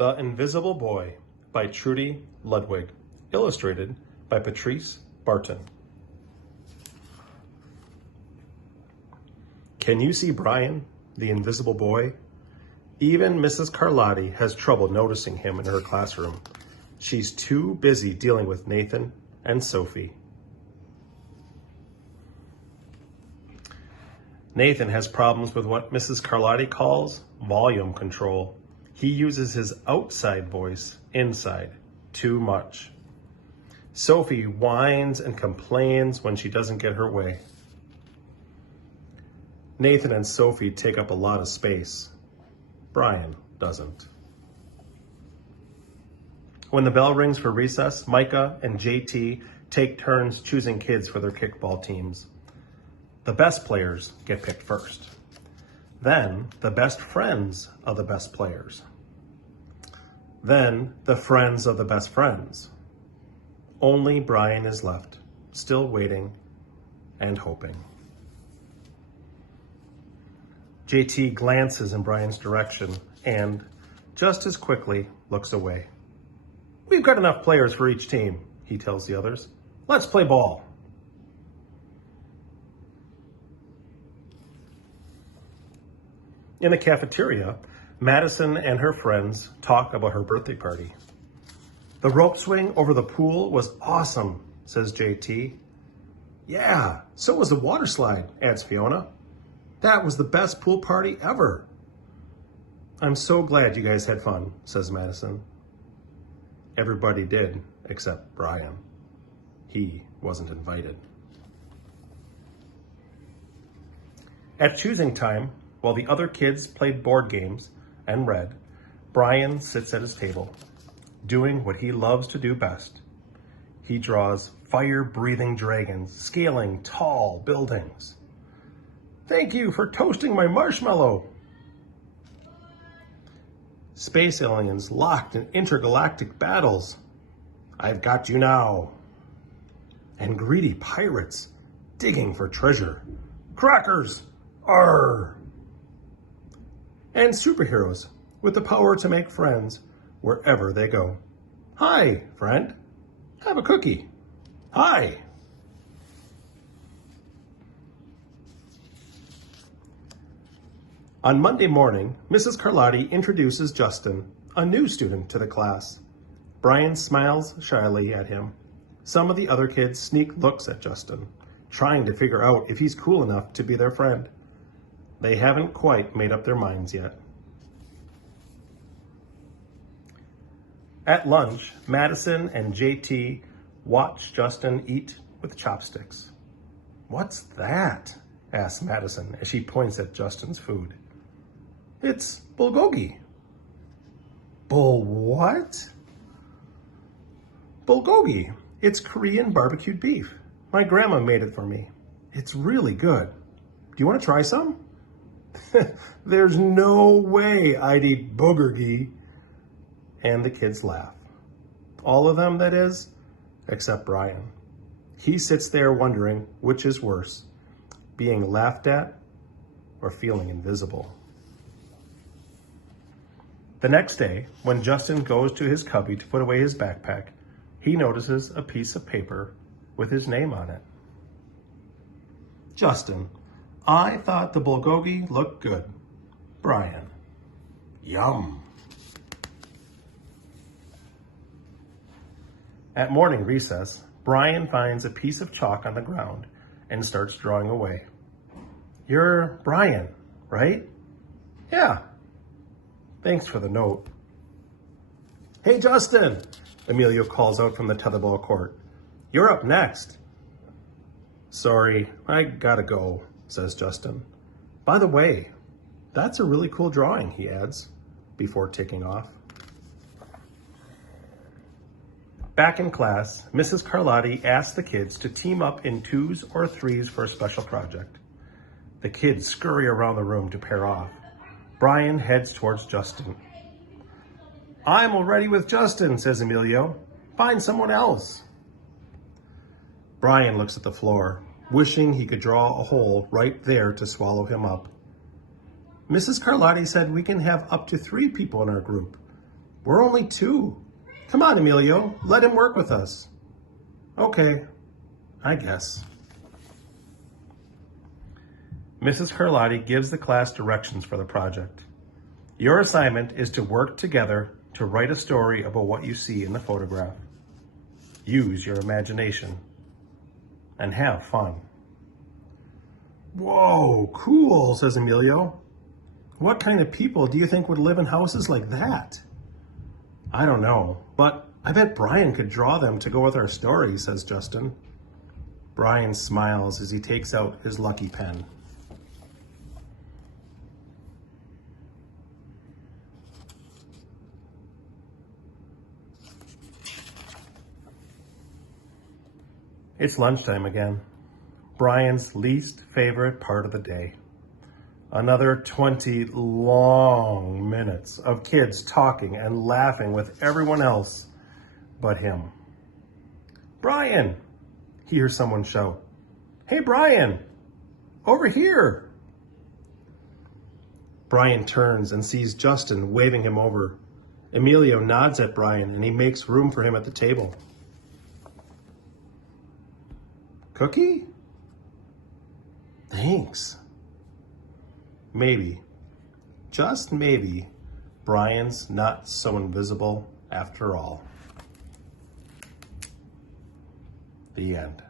The Invisible Boy by Trudy Ludwig, illustrated by Patrice Barton. Can you see Brian, the invisible boy? Even Mrs. Carlotti has trouble noticing him in her classroom. She's too busy dealing with Nathan and Sophie. Nathan has problems with what Mrs. Carlotti calls volume control. He uses his outside voice inside too much. Sophie whines and complains when she doesn't get her way. Nathan and Sophie take up a lot of space. Brian doesn't. When the bell rings for recess, Micah and JT take turns choosing kids for their kickball teams. The best players get picked first. Then the best friends of the best players. Then the friends of the best friends. Only Brian is left, still waiting and hoping. JT glances in Brian's direction and, just as quickly, looks away. We've got enough players for each team, he tells the others. Let's play ball. In the cafeteria, Madison and her friends talk about her birthday party. The rope swing over the pool was awesome, says JT. Yeah, so was the water slide, adds Fiona. That was the best pool party ever. I'm so glad you guys had fun, says Madison. Everybody did, except Brian. He wasn't invited. At choosing time, while the other kids played board games and read, Brian sits at his table, doing what he loves to do best. He draws fire-breathing dragons scaling tall buildings. Thank you for toasting my marshmallow. Space aliens locked in intergalactic battles. I've got you now. And greedy pirates digging for treasure. Crackers! Arr! And superheroes with the power to make friends wherever they go. Hi, friend. Have a cookie. Hi. On Monday morning, Mrs. Carlotti introduces Justin, a new student, to the class. Brian smiles shyly at him. Some of the other kids sneak looks at Justin, trying to figure out if he's cool enough to be their friend. They haven't quite made up their minds yet. At lunch, Madison and JT watch Justin eat with chopsticks. What's that? Asks Madison as she points at Justin's food. It's bulgogi. Bul what? Bulgogi. It's Korean barbecued beef. My grandma made it for me. It's really good. Do you want to try some? There's no way I'd eat bulgogi. And the kids laugh. All of them, that is, except Brian. He sits there wondering which is worse, being laughed at or feeling invisible. The next day, when Justin goes to his cubby to put away his backpack, he notices a piece of paper with his name on it. Justin, I thought the bulgogi looked good. Brian. Yum. At morning recess, Brian finds a piece of chalk on the ground and starts drawing away. You're Brian, right? Yeah. Thanks for the note. Hey, Justin, Emilio calls out from the tetherball court. You're up next. Sorry, I gotta go, says Justin. By the way, that's a really cool drawing, he adds, before taking off. Back in class, Mrs. Carlotti asks the kids to team up in 2s or 3s for a special project. The kids scurry around the room to pair off. Brian heads towards Justin. I'm already with Justin, says Emilio. Find someone else. Brian looks at the floor, wishing he could draw a hole right there to swallow him up. Mrs. Carlotti said we can have up to 3 people in our group. We're only 2. Come on, Emilio, let him work with us. Okay, I guess. Mrs. Carlotti gives the class directions for the project. Your assignment is to work together to write a story about what you see in the photograph. Use your imagination and have fun. Whoa, cool, says Emilio. What kind of people do you think would live in houses like that? I don't know, but I bet Brian could draw them to go with our story, says Justin. Brian smiles as he takes out his lucky pen. It's lunchtime again. Brian's least favorite part of the day. Another 20 long minutes of kids talking and laughing with everyone else but him. Brian! He hears someone shout. Hey, Brian! Over here! Brian turns and sees Justin waving him over. Emilio nods at Brian and he makes room for him at the table. Cookie? Thanks. Maybe, just maybe, Brian's not so invisible after all. The end.